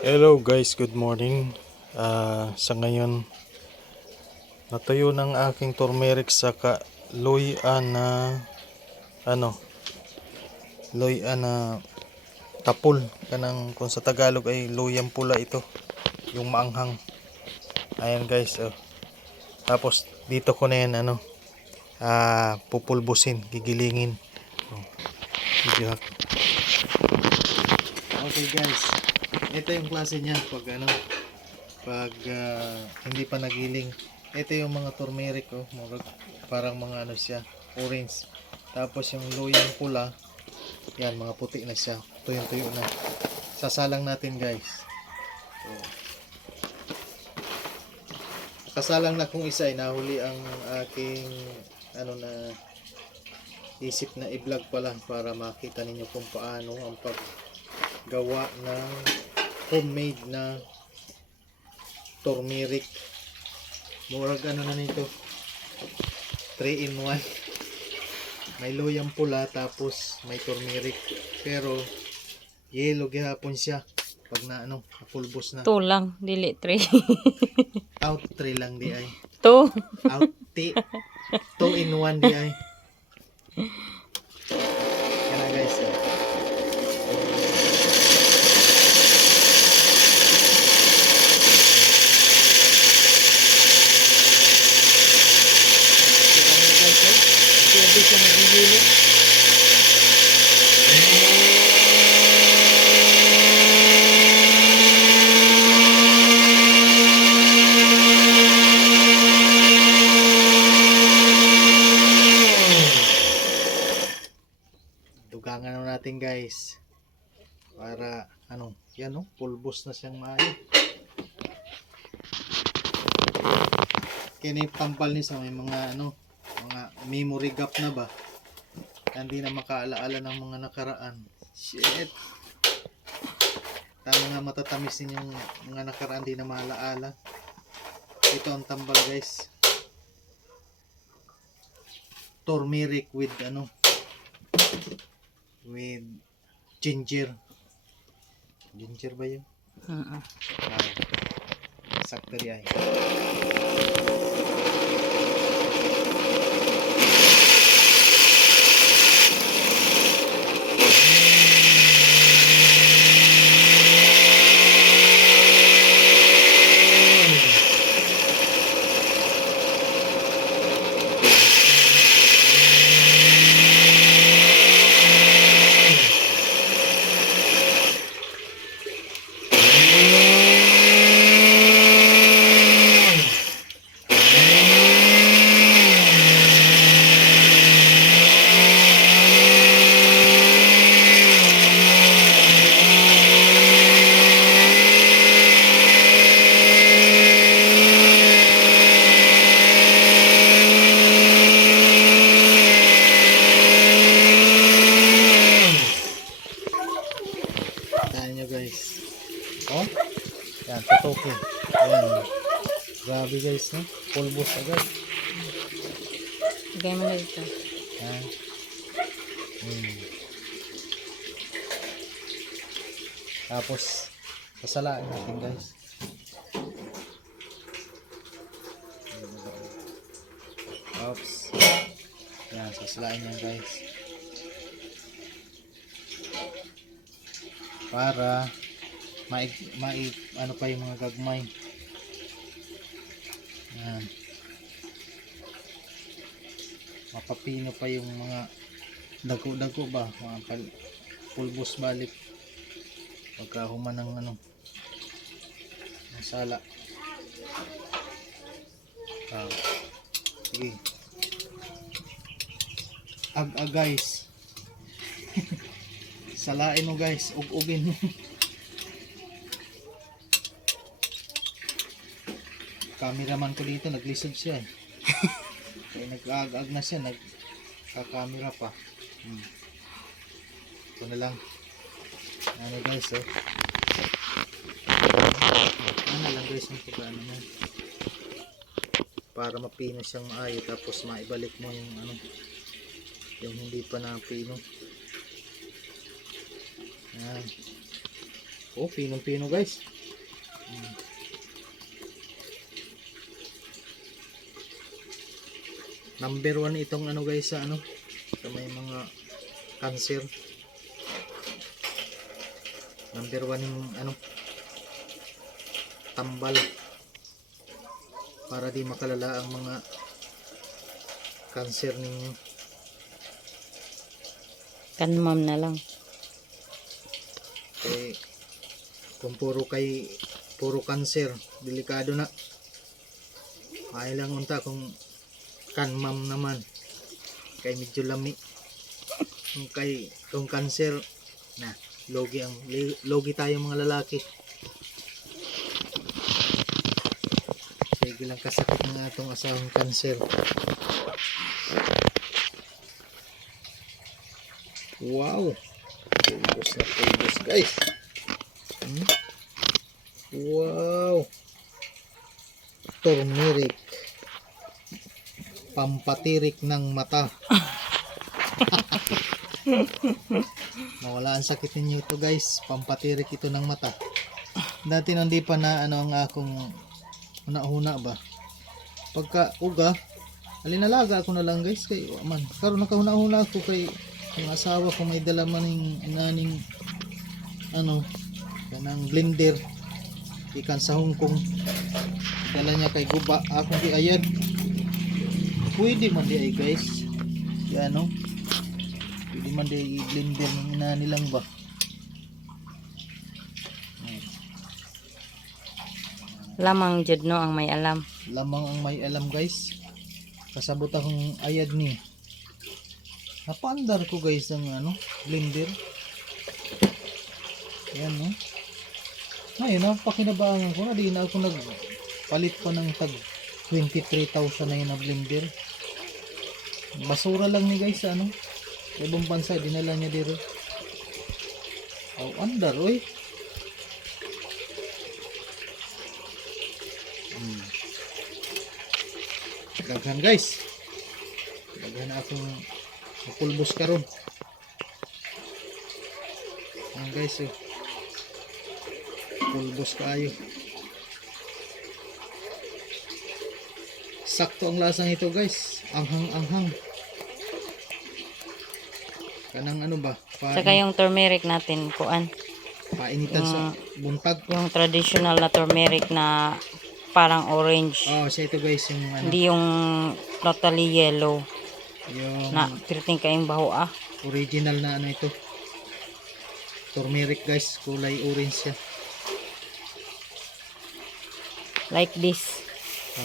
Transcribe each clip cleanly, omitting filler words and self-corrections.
Hello guys, good morning. Sa ngayon, natuyo ng aking turmeric saka luya na ano, luya na tapol kanang kung sa Tagalog ay luyang pula ito, yung maanghang. Ayan guys, oh. Tapos dito ko na yan pupulbusin, gigilingin. Oh, video hack. Okay guys, ito yung klase niya pag hindi pa nagiling. Ito yung mga turmeric, oh, parang mga siya, orange. Tapos yung luyang pula, yan, mga puti na siya, tuyo na. Sasalang natin guys. So, kasalang na kung isa ay nahuli ang aking na isip na i-vlog pala para makita ninyo kung paano ang paggawa ng homemade na turmeric. Murag na nito, 3 in 1. May luyang pula tapos may turmeric, pero yellow gihapon siya pag napulbos na. 2 lang, dili 3. Out 3 lang di ay. 2. Out 2 in 1 di ay. Kana guys. Hindi siya magigilid. Dugangan na natin guys para yan pulbos na siyang maayo. Kini tampal ni sa may mga mga memory gap na ba, hindi na makaalaala ng mga nakaraan. Shit, tama nga matatamis din yung mga nakaraan, di na maalaala. Ito ang tambal guys, turmeric with with ginger ba yun? Sakto di ay. Guys, oh yan, tutukin yan, grabe guys, no? Pulbos agad. Lagay mo na dito. Yan. Tapos sasalaan natin guys. Oops, yan, sasalaan yan guys para pa yung mga gagmay. Yan, mapapino pa yung mga dago ba, mga pulbos balik pagka human ng masala. Sige, guys. Salain mo guys, ug-ugin mo. Cameraman ko dito naglisod siya eh. Kaya nag-aag na siya, nagka-camera pa. Ito na lang. Guys, oh. Lang guys yung pagkaano mo, para mapino siyang maayo, tapos maibalik mo yung hindi pa napino. Yan, Oh, pinong-pino guys. Number 1 itong ano guys sa ano, sa may mga cancer. Number 1 yung ano, tambal para di makalala ang mga cancer ninyo. Kanmam na lang. Eh, kung puro cancer, delikado na. May lang unta kung kanmam naman, kay medyo lami. Kung cancer na, logi tayo mga lalaki. Sige lang kasakit ng atong asawang cancer. Wow, pulbos na pulbos guys. Wow, turmeric, pampatirik ng mata. Nawala ang sakit ninyo ito guys, pampatirik ito ng mata. Dati nang di pa na ano ang akong huna-huna ba, pagka uga alinalaga ako na lang guys, kay man karon nakahuna-huna ako kay yung asawa ko may dala man ng ano kanang blender ikan sa Hong Kong, dala niya kay guba, akong giayad. Pwede man di ay guys, yan no, pwede man di i-blender ng nilang ba. Lamang jud no ang may alam. Lamang ang may alam guys, kasabot akong ayad ni. Napaandar ko guys ang ano, blender. Yan no. Ngayon napakinabangan ko na, di na ako nagpalit pa ng tag 23,000 na yun na blender. Basura lang ni guys ano, sa ibang bansa dinala niya dito. Oh, andar oy. Daghan guys, daghan na akong pulbos karon. Ang guys oh, pulbos kaayo. Sakto ang lasang ito guys, anghang-anghang. Kanang ano ba? Saka yung turmeric natin, kuan. Painitan sa buntag. Yung traditional na turmeric na parang orange. Oh, siya ito guys, yung ano, Hindi yung totally yellow. yung Na piriting kayong baho ah. original na ano ito. Turmeric guys, kulay orange siya. Like this.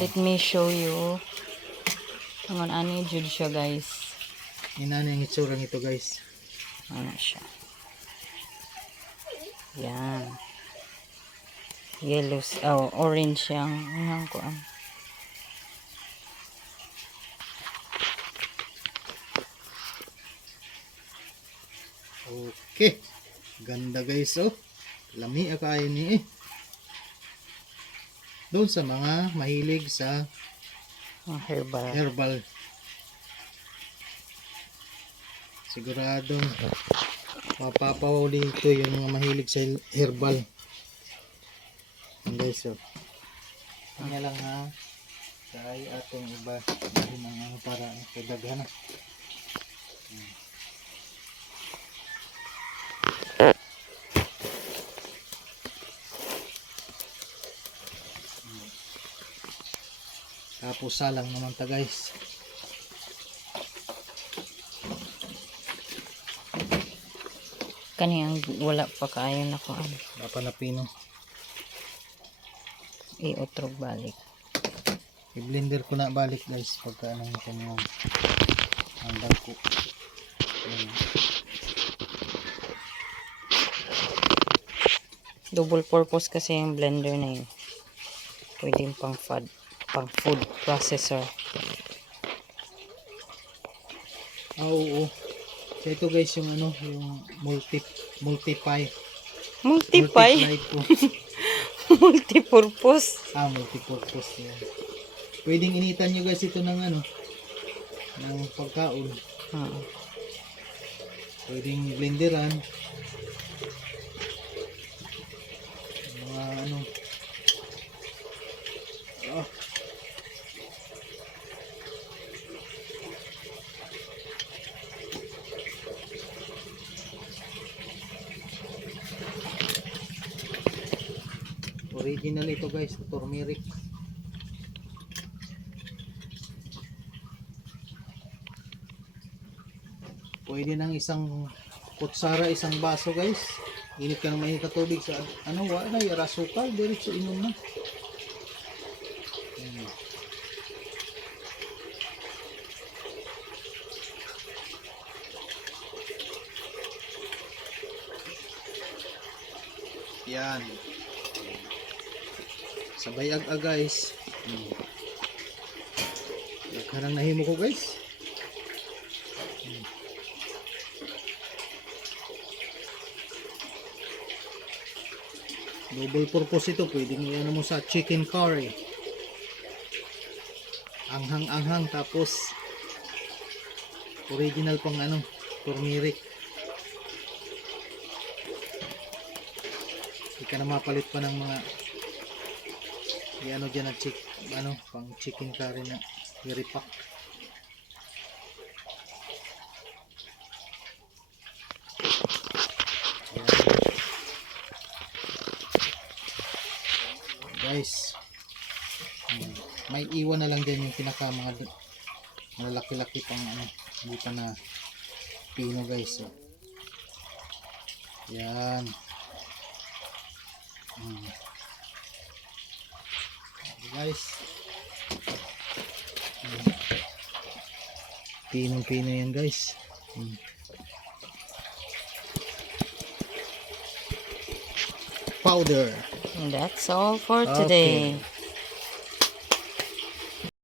Let me show you. Tangan ani jud siya guys. Inano yung itsura nito guys. Ano siya. Yan. Yellow, oh, orange yang kuan. Okay. Ganda guys oh. Lami akain ni eh. Doon sa mga mahilig sa herbal. Siguradong mapapawaw dito yung mga mahilig sa herbal. Guys so. Ang lang ha. Kay atong iba dahil mga para kadaghan na. Tapos salang naman ta guys. Kani ang wala pa kaayo na kuan. Papanapino. Iutrog balik. I-blender ko na balik guys pagka anong kanyang ang dagko. Double purpose kasi yung blender na yun. Pwedeng pang food processor. Oo. So ito guys yung ano, yung multiply po. Multipurpose. Multipurpose yan. Pwedeng initan nyo guys ito ng ano, ng pagkaon. Pwedeng blenderan. mga ano. Ah. Original ito guys, turmeric. Pwede ng isang kutsara, isang baso guys. Init ka ng mainit na tubig sa ano, wala na, rasukal, diretso inom na. Ayan. Yan. Sabay ag guys. Karang nahimo ko guys. Double purpose ito, pwedeng ano mo sa chicken curry. Anghang-anghang, tapos original pang ano, turmeric. Hindi ka na mapalit pa ng mga ano dyan na pang chicken curry na i-repack. Guys, may iwan na lang din yung pinaka mga malalaki-laki pang ano, hindi pa na pino guys. So, yan. Guys, pino-pino yan guys. Powder. And that's all for Okay. today.